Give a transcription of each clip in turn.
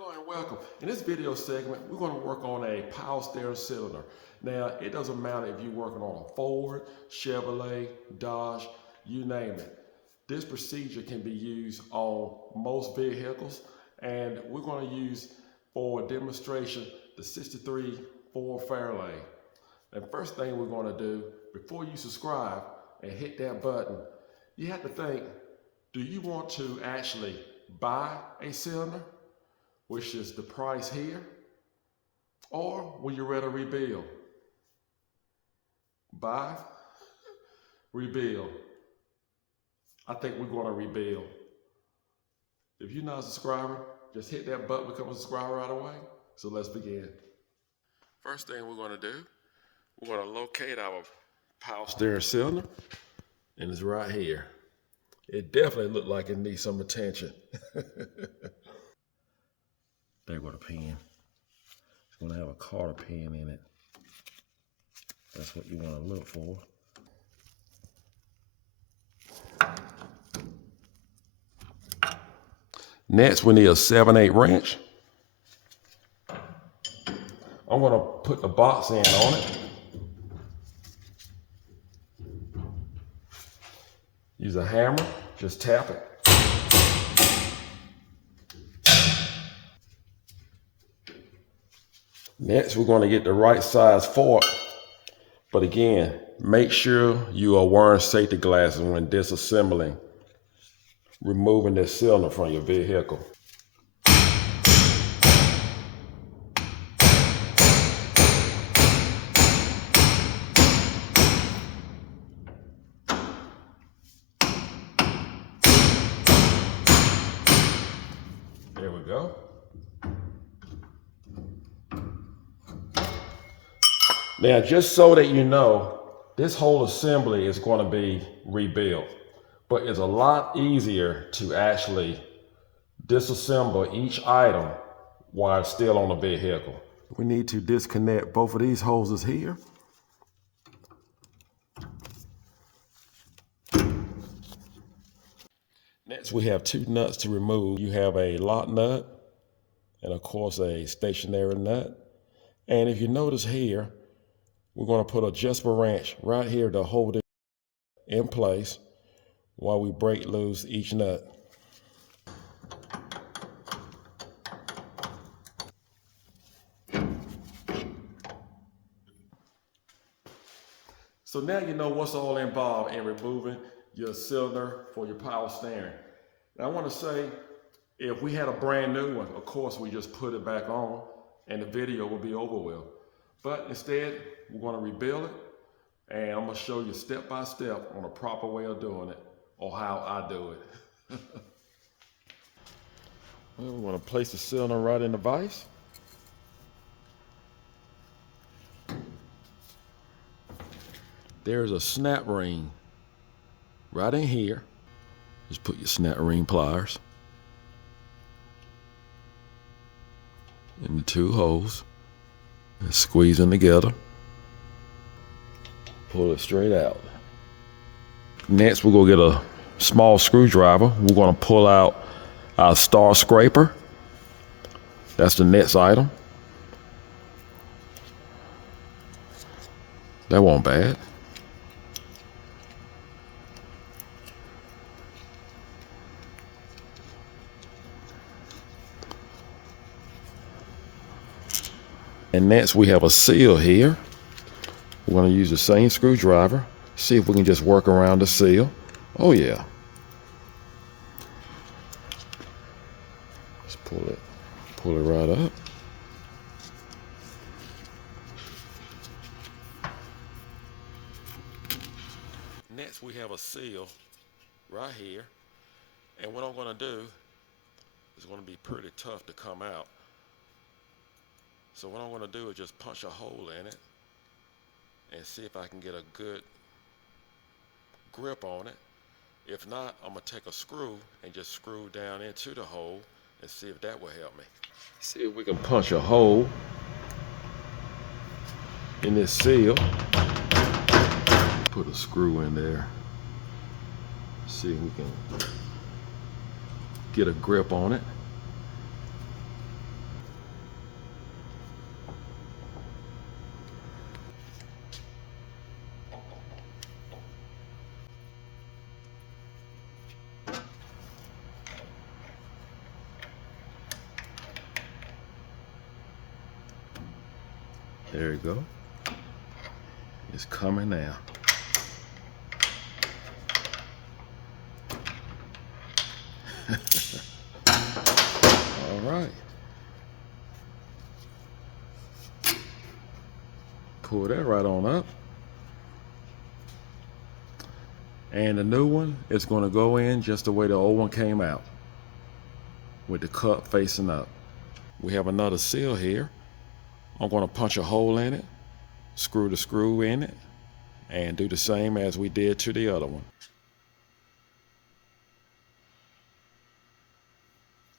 Hello and welcome. In this video segment, we're going to work on a power steering cylinder. Now, it doesn't matter if you're working on a Ford, Chevrolet, Dodge, you name it. This procedure can be used on most vehicles, and we're going to use for a demonstration the 63 Ford Fairlane. And first thing we're going to do, before you subscribe and hit that button, you have to think, do you want to actually buy a cylinder, which is the price here, or will you rather rebuild? Buy, rebuild. I think we're going to rebuild. If you're not a subscriber, just hit that button, become a subscriber right away. So let's begin. First thing we're going to do, we're going to locate our power steering cylinder, and it's right here. It definitely looked like it needs some attention. There go the pin. It's going to have a cotter pin in it. That's what you want to look for. Next, we need a 7/8 wrench. I'm going to put the box end on it. Use a hammer, just tap it. Next, we're going to get the right size for it. But again, make sure you are wearing safety glasses when disassembling, removing this cylinder from your vehicle. There we go. Now, just so that you know, this whole assembly is going to be rebuilt, but it's a lot easier to actually disassemble each item while it's still on the vehicle. We need to disconnect both of these hoses here. Next, we have two nuts to remove. You have a lock nut and of course a stationary nut. And if you notice here, we're going to put an adjustable wrench right here to hold it in place while we break loose each nut. So now you know what's all involved in removing your cylinder for your power steering. Now I want to say, if we had a brand new one, of course we just put it back on and the video will be over with. But instead, we're going to rebuild it, and I'm going to show you step by step on a proper way of doing it, or how I do it. Well, we're going to place the cylinder right in the vise. There's a snap ring right in here. Just put your snap ring pliers in the two holes and squeeze them together. Pull it straight out. Next, we're going to get a small screwdriver. We're going to pull out our star scraper. That's the next item. That wasn't bad. And next, we have a seal here. We're going to use the same screwdriver. See if we can just work around the seal. Oh yeah. Just pull it right up. Next, we have a seal right here. And what I'm going to do is going to be pretty tough to come out. So what I'm going to do is just punch a hole in it and see if I can get a good grip on it. If not, I'm going to take a screw and just screw down into the hole and see if that will help me. See if we can punch a hole in this seal. Put a screw in there. See if we can get a grip on it. There you go. It's coming now. All right. Pull that right on up. And the new one is going to go in just the way the old one came out, with the cup facing up. We have another seal here. I'm going to punch a hole in it, screw the screw in it, and do the same as we did to the other one.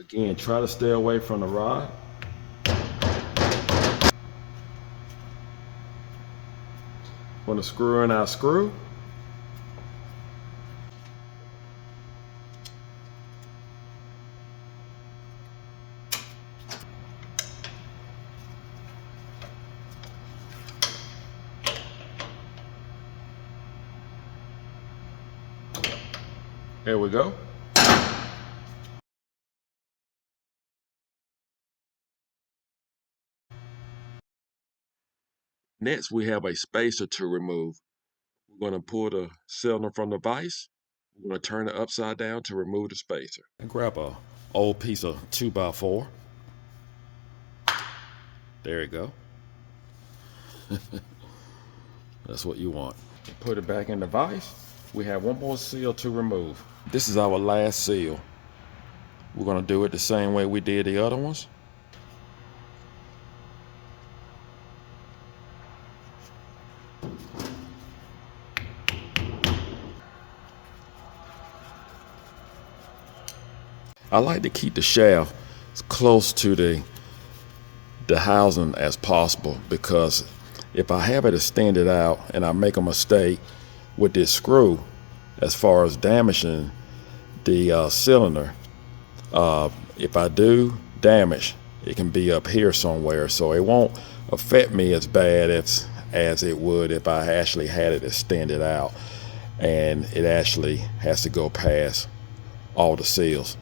Again, try to stay away from the rod. Going to screw in our screw. There we go. Next, we have a spacer to remove. We're going to pull the cylinder from the vise. We're going to turn it upside down to remove the spacer. And grab a old piece of 2x4. There you go. That's what you want. Put it back in the vise. We have one more seal to remove. This is our last seal. We're going to do it the same way we did the other ones. I like to keep the shaft as close to the housing as possible, because if I have it extended out and I make a mistake with this screw as far as damaging the cylinder, if I do damage, it can be up here somewhere, so it won't affect me as bad as it would if I actually had it extended out and it actually has to go past all the seals.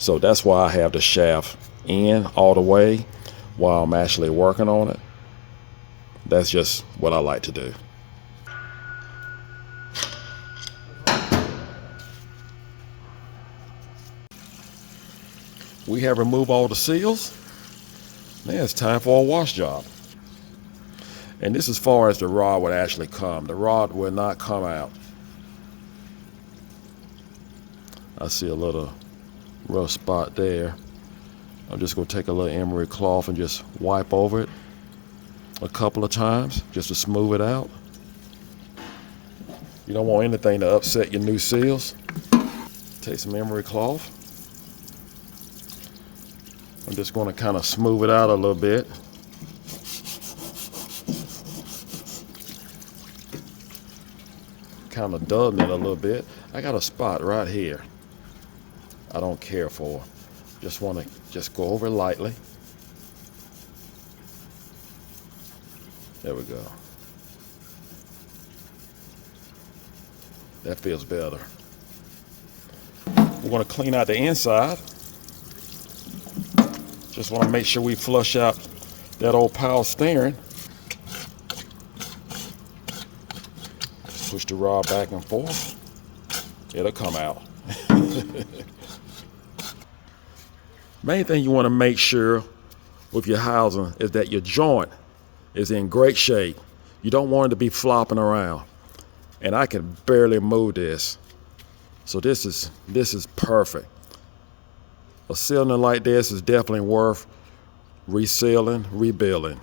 So that's why I have the shaft in all the way while I'm actually working on it. That's just what I like to do. We have removed all the seals. Now it's time for a wash job. And this is as far as the rod would actually come. The rod will not come out. I see a little rough spot there. I'm just going to take a little emery cloth and just wipe over it a couple of times just to smooth it out. You don't want anything to upset your new seals. Take some emery cloth. I'm just going to kind of smooth it out a little bit. Kind of dulling it a little bit. I got a spot right here I don't care for. Just want to just go over lightly. There we go. That feels better. We're going to clean out the inside. Just want to make sure we flush out that old power steering. Push the rod back and forth. It'll come out. Main thing you want to make sure with your housing is that your joint is in great shape. You don't want it to be flopping around. And I can barely move this. So this is perfect. A cylinder like this is definitely worth resealing, rebuilding.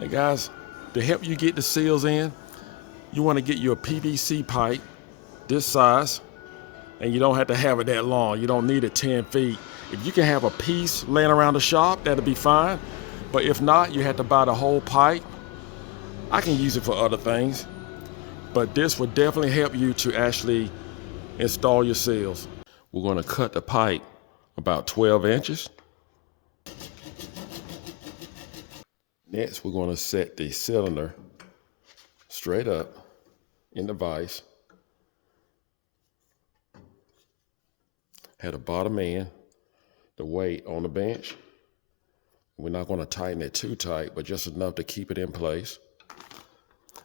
Hey guys, to help you get the seals in, you want to get you a PVC pipe this size, and you don't have to have it that long. You don't need it 10 feet. If you can have a piece laying around the shop, that'll be fine. But if not, you have to buy the whole pipe. I can use it for other things, but this would definitely help you to actually install your seals. We're going to cut the pipe about 12 inches. Next, we're going to set the cylinder straight up in the vise. Have the bottom end, the weight on the bench. We're not going to tighten it too tight, but just enough to keep it in place.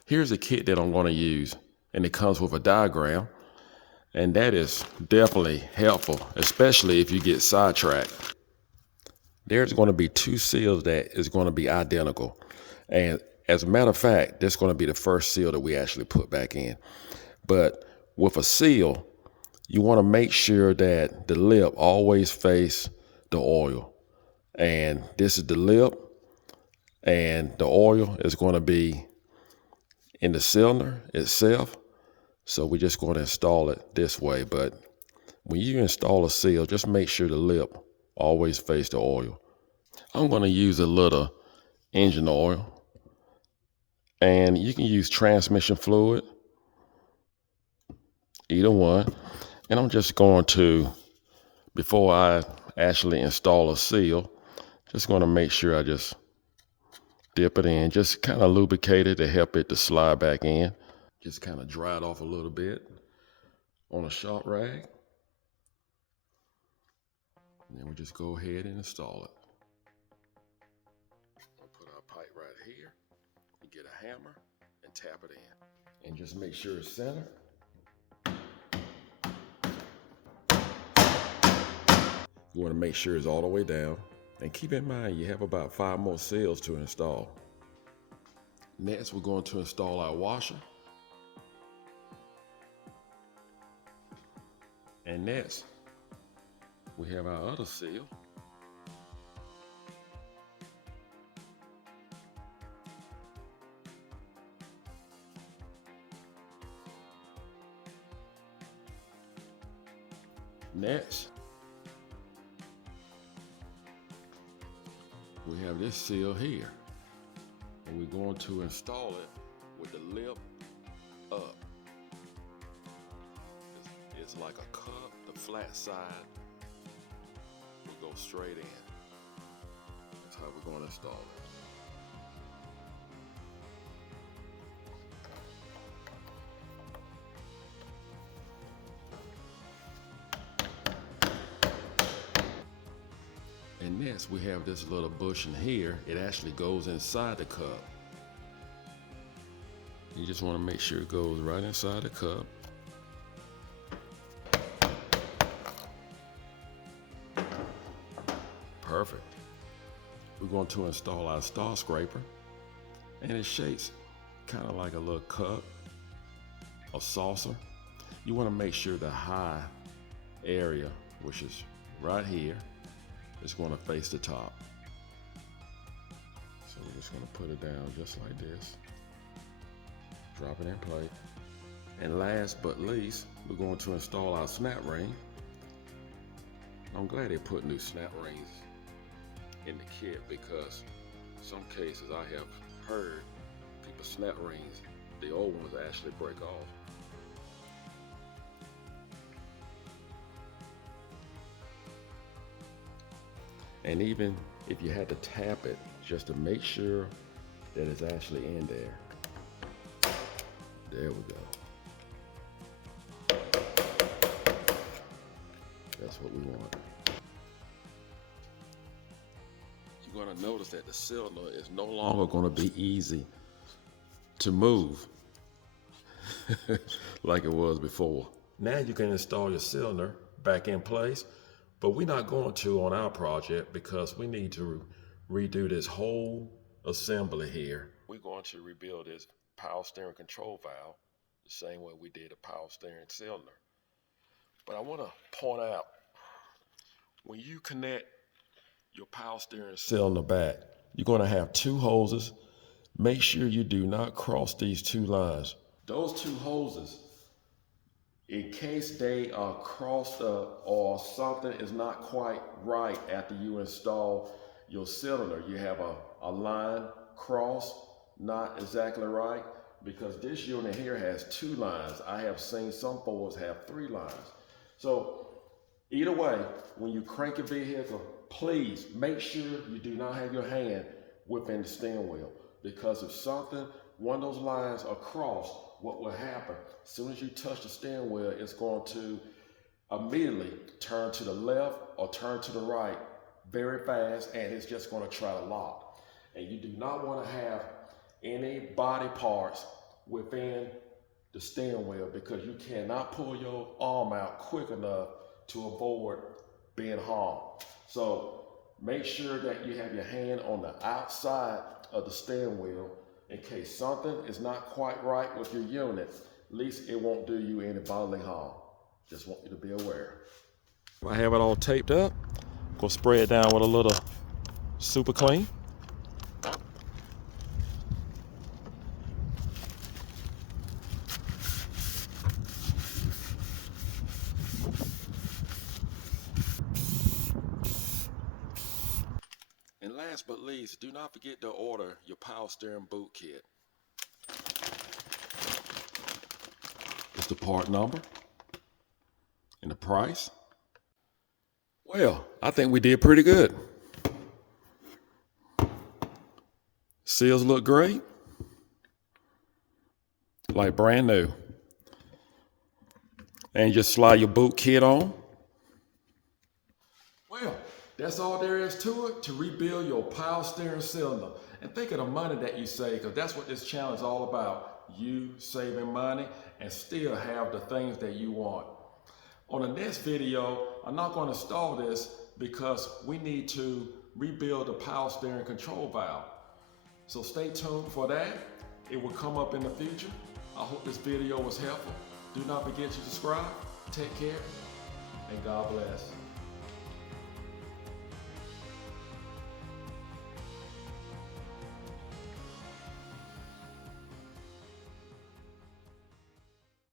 Here's the kit that I'm going to use, and it comes with a diagram, and that is definitely helpful, especially if you get sidetracked. There's going to be two seals that is going to be identical, and as a matter of fact, this is going to be the first seal that we actually put back in. But with a seal, you want to make sure that the lip always face the oil. And this is the lip, and the oil is going to be in the cylinder itself. So we're just going to install it this way. But when you install a seal, just make sure the lip always face the oil. I'm going to use a little engine oil, and you can use transmission fluid, either one. And I'm just going to, before I actually install a seal, just going to make sure I just dip it in, just kind of lubricate it to help it to slide back in. Just kind of dry it off a little bit on a shop rag. And then we just go ahead and install it. We'll put our pipe right here. You get a hammer and tap it in. And just make sure it's centered. You want to make sure it's all the way down. And keep in mind, you have about 5 more seals to install. Next, we're going to install our washer. And next, we have our other seal. Next, we have this seal here. And we're going to install it with the lip up. It's like a cup, the flat side will go straight in. That's how we're going to install it. And next we have this little bushing here. It actually goes inside the cup. You just want to make sure it goes right inside the cup. Perfect. We're going to install our star scraper, and it shapes kind of like a little cup, a saucer. You want to make sure the high area, which is right here, is going to face the top. So we're just going to put it down just like this. Drop it in place. And last but least, we're going to install our snap ring. I'm glad they put new snap rings in the kit, because in some cases I have heard people snap rings, the old ones actually break off. And even if you had to tap it just to make sure that it's actually in there. There we go. That's what we want. You're going to notice that the cylinder is no longer going to be easy to move like it was before. Now you can install your cylinder back in place, but we're not going to on our project because we need to redo this whole assembly here. We're going to rebuild this power steering control valve the same way we did a power steering cylinder. But I want to point out, when you connect your power steering cylinder back, you're going to have 2 hoses. Make sure you do not cross these 2 lines. Those 2 hoses, in case they are crossed up or something is not quite right after you install your cylinder, you have a line cross not exactly right, because this unit here has 2 lines. I have seen some Fords have 3 lines. So either way, when you crank your vehicle, please make sure you do not have your hand within the steering wheel, because if one of those lines are crossed, what will happen, as soon as you touch the steering wheel, it's going to immediately turn to the left or turn to the right very fast, and it's just going to try to lock. And you do not want to have any body parts within the steering wheel, because you cannot pull your arm out quick enough to avoid being harmed. So make sure that you have your hand on the outside of the steering wheel in case something is not quite right with your unit. At least it won't do you any bodily harm. Just want you to be aware. I have it all taped up. I'm gonna spray it down with a little super clean. And last but least, do not forget to order your power steering boot kit. It's the part number and the price. Well, I think we did pretty good. Seals look great, like brand new. And just slide your boot kit on. Well, that's all there is to it, to rebuild your power steering cylinder. And think of the money that you save, because that's what this channel is all about. You saving money and still have the things that you want. On the next video, I'm not going to stall this because we need to rebuild the power steering control valve. So stay tuned for that. It will come up in the future. I hope this video was helpful. Do not forget to subscribe. Take care, and God bless.